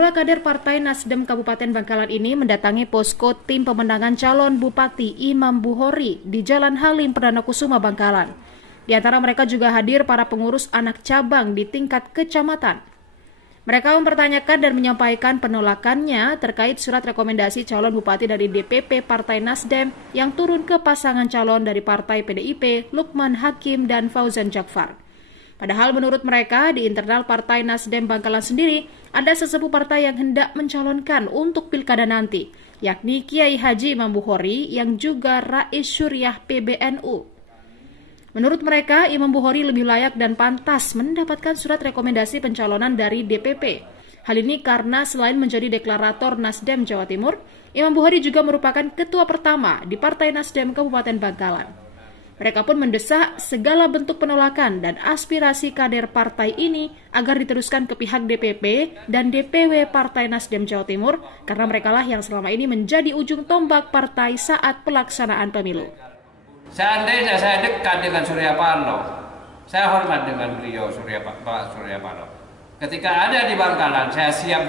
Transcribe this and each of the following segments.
Sejumlah kader Partai Nasdem Kabupaten Bangkalan ini mendatangi posko tim pemenangan calon Bupati Imam Bukhori di Jalan Halim Perdana Kusuma, Bangkalan. Di antara mereka juga hadir para pengurus anak cabang di tingkat kecamatan. Mereka mempertanyakan dan menyampaikan penolakannya terkait surat rekomendasi calon bupati dari DPP Partai Nasdem yang turun ke pasangan calon dari Partai PDIP, Lukman Hakim dan Fauzan Jakfar. Padahal menurut mereka, di internal Partai Nasdem Bangkalan sendiri, ada sesepuh partai yang hendak mencalonkan untuk pilkada nanti, yakni Kiai Haji Imam Bukhori yang juga Rais Syuriah PBNU. Menurut mereka, Imam Bukhori lebih layak dan pantas mendapatkan surat rekomendasi pencalonan dari DPP. Hal ini karena selain menjadi deklarator Nasdem Jawa Timur, Imam Bukhori juga merupakan ketua pertama di Partai Nasdem Kabupaten Bangkalan. Mereka pun mendesak segala bentuk penolakan dan aspirasi kader partai ini agar diteruskan ke pihak DPP dan DPW Partai Nasdem Jawa Timur karena merekalah yang selama ini menjadi ujung tombak partai saat pelaksanaan pemilu. Seandainya saya dekat dengan Surya Paloh, saya hormat dengan beliau Pak Surya Paloh. Ketika ada di Bangkalan, saya siap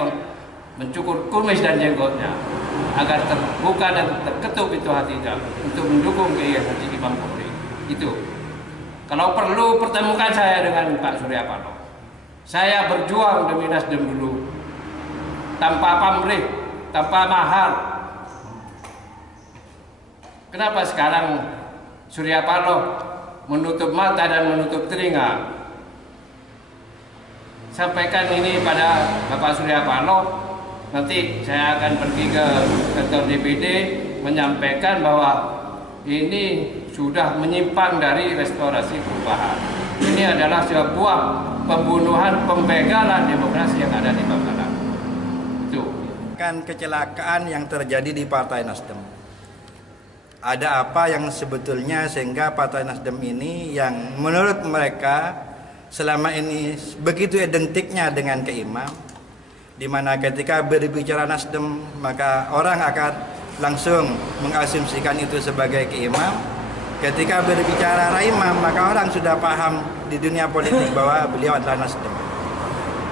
mencukur kumis dan jenggotnya agar terbuka dan terketuk itu hatinya untuk mendukung Kiai Haji Imam Bukhori. Itu. Kalau perlu pertemukan saya dengan Pak Surya Paloh. Saya berjuang demi Nasdem dulu. Tanpa pamrih, tanpa mahar. Kenapa sekarang Surya Paloh menutup mata dan menutup telinga? Sampaikan ini pada Bapak Surya Paloh. Nanti saya akan pergi ke kantor DPD menyampaikan bahwa ini sudah menyimpang dari restorasi perubahan. Ini adalah sebuah pembunuhan, pembegalan demokrasi yang ada di Bangkalan. Itu. Kan kecelakaan yang terjadi di Partai Nasdem. Ada apa yang sebetulnya sehingga Partai Nasdem ini yang menurut mereka selama ini begitu identiknya dengan keimam, di mana ketika berbicara Nasdem maka orang akan langsung mengasumsikan itu sebagai keimam. Ketika berbicara Raimam maka orang sudah paham di dunia politik bahwa beliau adalah Nasdem.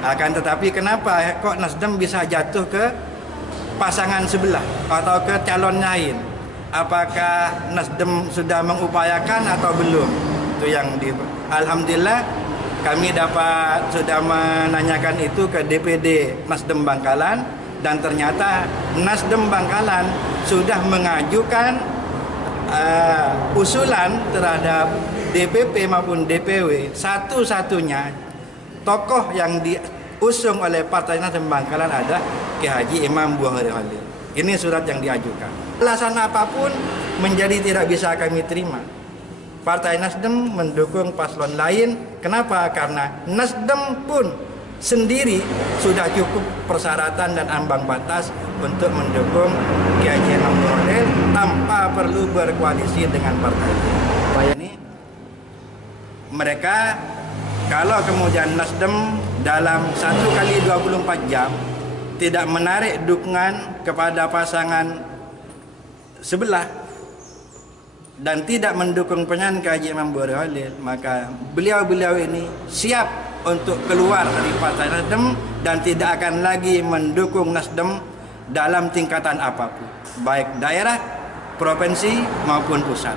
Akan tetapi kenapa kok Nasdem bisa jatuh ke pasangan sebelah atau ke calon lain? Apakah Nasdem sudah mengupayakan atau belum? Itu yang Alhamdulillah kami sudah menanyakan itu ke DPD Nasdem Bangkalan dan ternyata Nasdem Bangkalan sudah mengajukan usulan terhadap DPP maupun DPW. Satu-satunya tokoh yang diusung oleh Partai Nasdem Bangkalan ada Kiai Haji Imam Bukhori. Ini surat yang diajukan. Alasan apapun menjadi tidak bisa kami terima. Partai Nasdem mendukung paslon lain. Kenapa? Karena Nasdem pun sendiri sudah cukup persyaratan dan ambang batas untuk mendukung Kiai Haji Imam Bukhori tanpa perlu berkoalisi dengan partai ini. Mereka kalau kemudian Nasdem dalam 1 kali 24 jam tidak menarik dukungan kepada pasangan sebelah dan tidak mendukung penyanyi Kiai Haji Imam Bukhori, maka beliau-beliau ini siap untuk keluar dari Partai Nasdem dan tidak akan lagi mendukung Nasdem dalam tingkatan apapun, baik daerah, provinsi maupun pusat.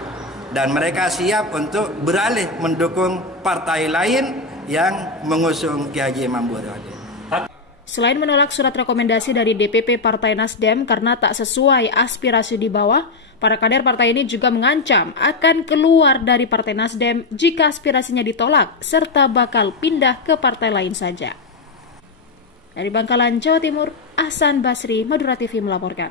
Dan mereka siap untuk beralih mendukung partai lain yang mengusung Kiai Haji Imam Bukhori. Selain menolak surat rekomendasi dari DPP Partai Nasdem karena tak sesuai aspirasi di bawah, para kader partai ini juga mengancam akan keluar dari Partai Nasdem jika aspirasinya ditolak, serta bakal pindah ke partai lain saja. Dari Bangkalan, Jawa Timur, Ahsan Basri, Madura TV melaporkan.